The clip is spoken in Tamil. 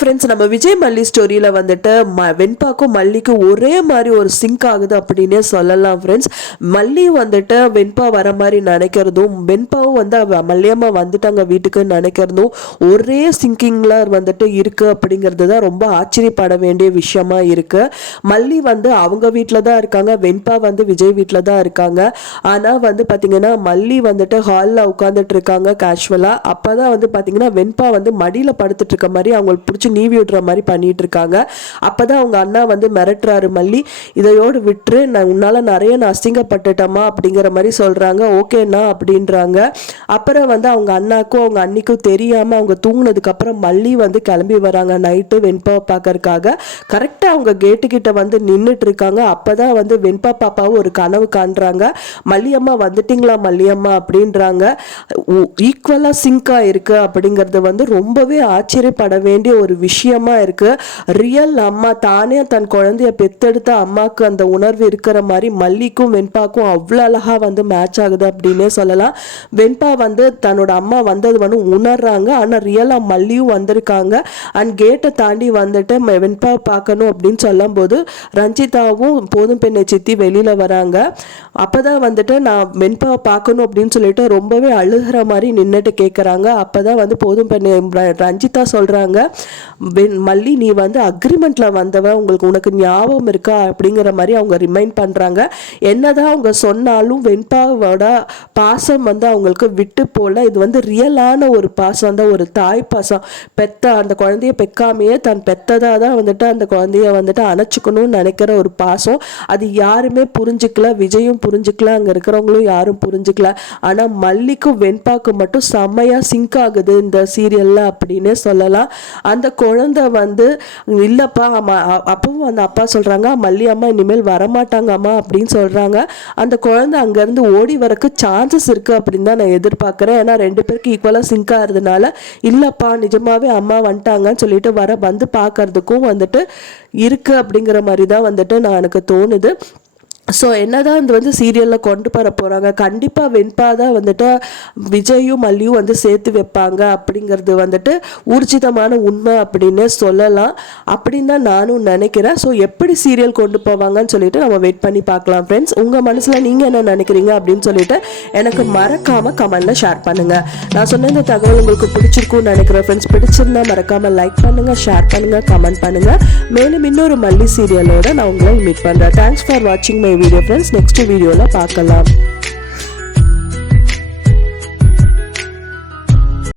ஃப்ரெண்ட்ஸ், நம்ம விஜய் மல்லி ஸ்டோரியில் வந்துட்டு வெண்பாக்கும் மல்லிக்கும் ஒரே மாதிரி ஒரு சிங்க் ஆகுது அப்படின்னே சொல்லலாம் ஃப்ரெண்ட்ஸ். மல்லி வந்துட்டு வெண்பா வர மாதிரி நினைக்கிறதும், வெண்பாவும் வந்து மல்லியம்மா வந்துட்டாங்க வீட்டுக்கு நினைக்கிறதும் ஒரே சிங்கிங்கில் வந்துட்டு இருக்கு அப்படிங்கிறது தான் ரொம்ப ஆச்சரியப்பட வேண்டிய விஷயமா இருக்கு. மல்லி வந்து அவங்க வீட்டில் தான் இருக்காங்க, வெண்பா வந்து விஜய் வீட்டில் தான் இருக்காங்க. ஆனால் வந்து பார்த்தீங்கன்னா மல்லி வந்துட்டு ஹாலில் உட்காந்துட்டு இருக்காங்க கேஷுவலாக. அப்போ தான் வந்து பார்த்தீங்கன்னா வெண்பா வந்து மடியில் படுத்துட்டு இருக்க மாதிரி அவங்களுக்கு பிடிச்சி நீவி விடுற மாதிரி பண்ணிட்டு இருக்காங்க. அப்பதான் அவங்க அண்ணா வந்து மிரட்டுறாரு, மல்லி இதையோடு விட்டுரு, நான் உன்னால நிறைய நான் அசிங்கப்பட்டுட்டமா அப்படிங்கிற மாதிரி சொல்றாங்க. ஓகேண்ணா அப்படின்றாங்க. அப்புறம் வந்து அவங்க அண்ணாக்கும் அவங்க அண்ணிக்கும் தெரியாம அவங்க தூங்கினதுக்கு அப்புறம் மல்லி வந்து கிளம்பி வராங்க நைட்டு வெண்பாவை பார்க்கறதுக்காக. கரெக்டா அவங்க கேட்டு கிட்ட வந்து நின்றுட்டு இருக்காங்க. அப்பதான் வந்து வெண்பா பாப்பாவும் ஒரு கனவு காண்றாங்க. மல்லியம்மா வந்துட்டீங்களா மல்லியம்மா அப்படின்றாங்க. ஈக்குவலா சிங்கா இருக்கு அப்படிங்கிறது வந்து ரொம்பவே ஆச்சரியப்பட வேண்டிய ஒரு விஷயமா இருக்கு. ரியல் அம்மா தானே தன் குழந்தைய பெத்தெடுத்த அம்மாக்கு அந்த உணர்வு இருக்கிற மாதிரி மல்லிக்கும் வெண்பாக்கும் அவ்வளோ அழகா வந்து மேட்ச் ஆகுது அப்படின்னே சொல்லலாம். வெண்பா வந்து தன்னோட அம்மா வந்தது வந்து உணர்றாங்க. ஆனால் ரியலா மல்லியும் வந்திருக்காங்க. அண்ட் கேட்டை தாண்டி வந்துட்டு வெண்பாவை பார்க்கணும் அப்படின்னு சொல்லும் போது ரஞ்சிதாவும் போதும் பெண்ணை சித்தி வெளியில வராங்க. அப்பதான் வந்துட்டு நான் வெண்பாவை பார்க்கணும் அப்படின்னு சொல்லிட்டு ரொம்பவே அழுகிற மாதிரி நின்றுட்டு கேட்குறாங்க. அப்பதான் வந்து போதும் பெண்ணை ரஞ்சிதா சொல்றாங்க, மல்லி நீ வந்து அக்ரிமெண்ட்ல வந்தவ, உனக்கு ஞாபகம் இருக்கா அப்படிங்கிற மாதிரி அவங்க ரிமைண்ட் பண்றாங்க. என்னதான் அவங்க சொன்னாலும் வெண்பாவோட பாசம் வந்து அவங்களுக்கு விட்டு போல. இது வந்து ரியலான ஒரு பாசம் தான், ஒரு தாய் பாசம். பெத்த அந்த குழந்தைய பெக்காமையே தன் பெத்ததா தான் வந்துட்டு அந்த குழந்தைய வந்துட்டு அணைச்சிக்கணும்னு நினைக்கிற ஒரு பாசம். அது யாருமே புரிஞ்சுக்கல, விஜயும் புரிஞ்சுக்கல, அங்க இருக்கிறவங்களும் யாரும் புரிஞ்சுக்கல. ஆனா மல்லிக்கும் வெண்பாக்கும் மட்டும் செம்மையா சிங்க் ஆகுது இந்த சீரியல்ல அப்படின்னே சொல்லலாம். அந்த குழந்தை வந்து இல்லப்பா அப்பவும் அந்த அப்பா சொல்றாங்க, மல்லி அம்மா இனிமேல் வரமாட்டாங்க அம்மா அப்படின்னு சொல்றாங்க. அந்த குழந்தை அங்கிருந்து ஓடி வரக்கு சான்சஸ் இருக்கு அப்படின்னு தான் நான் எதிர்பார்க்கிறேன். ஏன்னா ரெண்டு பேருக்கு ஈக்குவலா சிங்க் ஆகிறதுனால இல்லப்பா நிஜமாவே அம்மா வந்துட்டாங்கன்னு சொல்லிட்டு வந்து பார்க்கறதுக்கும் வந்துட்டு இருக்கு அப்படிங்கிற மாதிரி தான் வந்துட்டு நான் எனக்கு தோணுது. ஸோ என்னதான் இது வந்து சீரியலில் கொண்டு வர போகிறாங்க. கண்டிப்பாக வெண்பா தான் வந்துட்டு விஜயும் மல்லியும் வந்து சேர்த்து வைப்பாங்க அப்படிங்கிறது வந்துட்டு ஊர்ஜிதமான உண்மை அப்படின்னு சொல்லலாம் அப்படின்னு தான் நானும் நினைக்கிறேன். ஸோ எப்படி சீரியல் கொண்டு போவாங்கன்னு சொல்லிட்டு நம்ம வெயிட் பண்ணி பார்க்கலாம் ஃப்ரெண்ட்ஸ். உங்கள் மனசில் நீங்கள் என்ன நினைக்கிறீங்க அப்படின்னு சொல்லிட்டு எனக்கு மறக்காமல் கமெண்டில் ஷேர் பண்ணுங்கள். நான் சொன்ன இந்த தகவல் உங்களுக்கு பிடிச்சிருக்கும்னு நினைக்கிறேன் ஃப்ரெண்ட்ஸ். பிடிச்சிருந்தா மறக்காமல் லைக் பண்ணுங்கள், ஷேர் பண்ணுங்கள், கமெண்ட் பண்ணுங்கள். மேலும் இன்னொரு மல்லி சீரியலோட நான் உங்களை மீட் பண்ணுறேன். தேங்க்ஸ் ஃபார் வாட்சிங் மை வீடியோ ஃப்ரெண்ட்ஸ். நெக்ஸ்ட் வீடியோவில் பார்க்கலாம்.